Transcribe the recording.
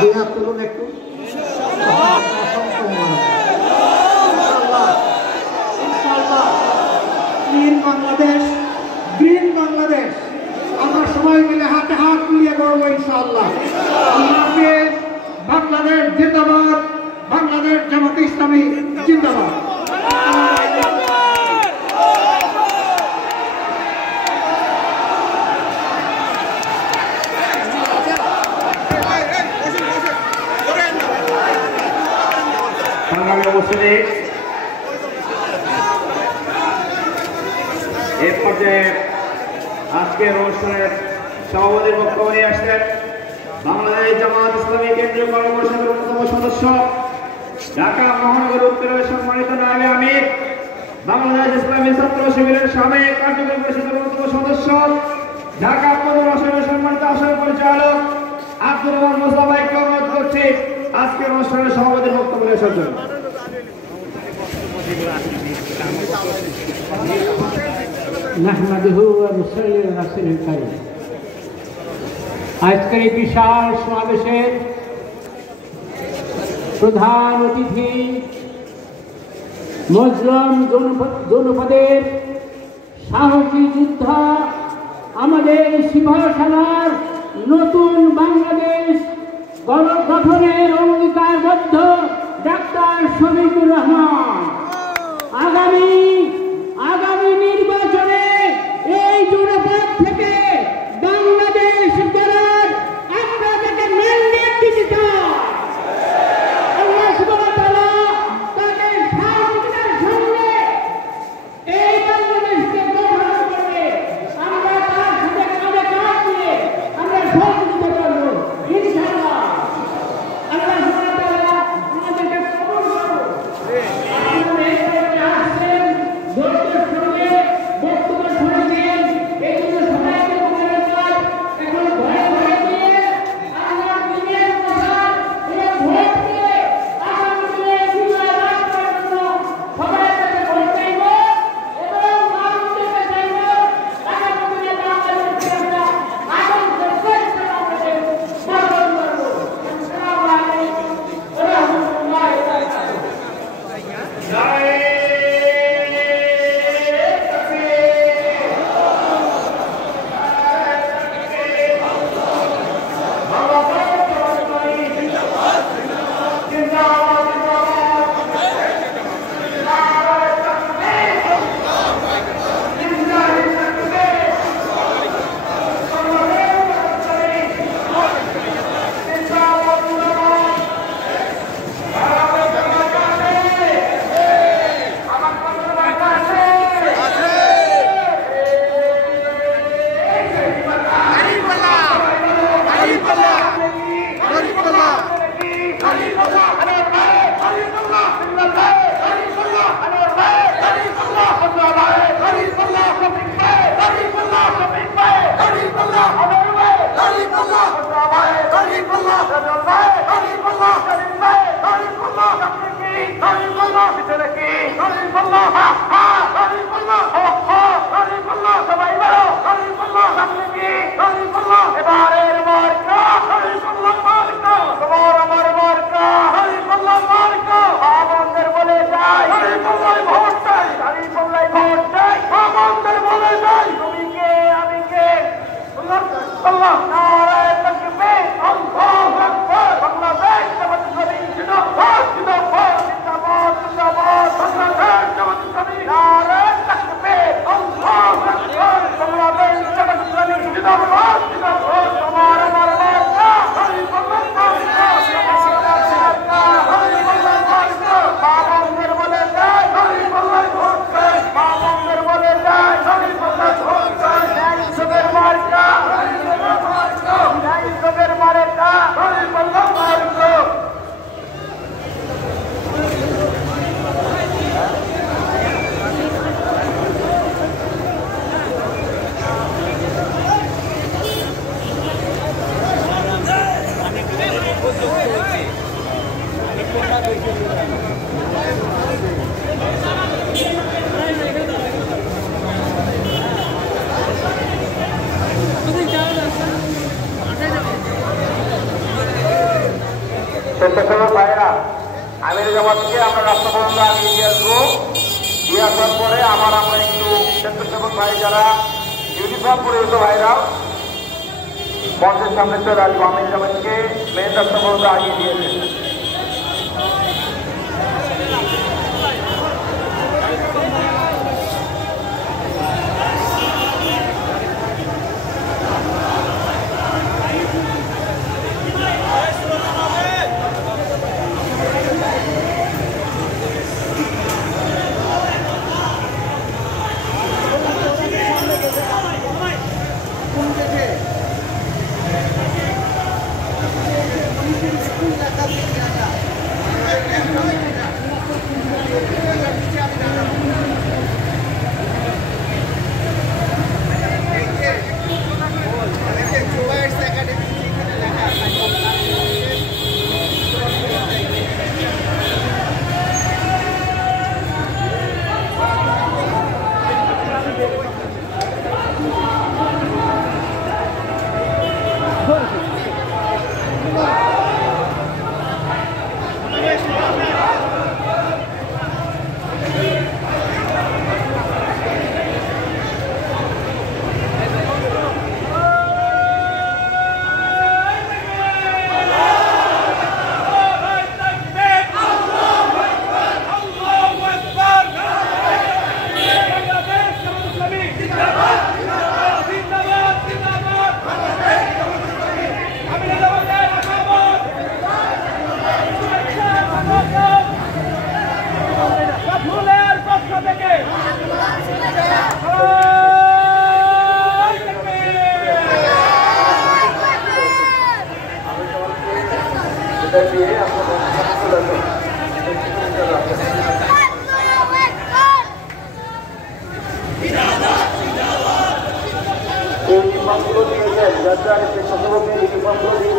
দুই হাত তুলুন একটু। গ্রিন বাংলাদেশ, গ্রিন বাংলাদেশ আমরা সবাই মিলে হাতে হাত মিলিয়ে করবো ইনশাআল্লাহ। বাংলাদেশ জিন্দাবাদ, বাংলাদেশ জামাতে ইসলামী জিন্দাবাদ। এর পর্যায়ে আজকের অনুষ্ঠানের সভাপতির বক্তব্য নিয়ে আসছেন বাংলাদেশ জামাত ইসলামী কেন্দ্রীয় কর্মপরিষদের অন্যতম সদস্য, ঢাকা মহানগর উত্তরের সম্মানিত নায়েবে আমির, বাংলাদেশ ইসলামী ছাত্র শিবিরের সাবেক কার্যকরী পরিষদের অন্যতম সদস্য, ঢাকা 15 আসনের সম্মানিত আসন পরিচালক আব্দুর রহমান মোস্তফাকে অনুরোধ করছি আজকের অনুষ্ঠানের সভাপতির বক্তব্য নিয়ে আসার জন্য। আজকের এই বিশাল সমাবেশের প্রধান অতিথি মজলুম জনপদের সাহসী যোদ্ধা, আমাদের সিপাহসালার নতুন বাংলাদেশ গণগঠনের অঙ্গীকারবদ্ধ ডাক্তার শফিকুর রহমান, আগামী নির্বাচনে এই জনপদ থেকে বাংলাদেশ গড়ার আমরা তাকে ম্যান্ডেট দিতে চাই। আল্লাহ সুবহানাহু ওয়া তাআলা তাকে সাহসিকতার সঙ্গে এই বাংলাদেশকে গঠন করবে। আমরা তার সাথে কাঁধে কাঁধ দিয়ে আমরা সহযোগিতা করব ইনশাআল্লাহ। আল্লাহ সুবহানাহু ওয়া তাআলা আমাদেরকে কবুল করুন। জিন্দাবাদ জিন্দাবাদ স্বেচ্ছাসেবক ভাইরা আমির জামাতকে আমরা রাস্তা পর্যন্ত আগিয়ে দিয়ে আসবো। দিয়ে আসার পরে আমরা একটু স্বেচ্ছাসেবক ভাই যারা ইউনিফর্ম পরিহিত ভাইরা মঞ্চের সামনে চলে আসবো। আমির জামাতকে মেন রাস্তা পর্যন্ত আগিয়ে দিয়েছে। ইউনিফর্মগুলো দিয়েছেন, যারা স্বেচ্ছাসেবকের ইউনিফর্মগুলো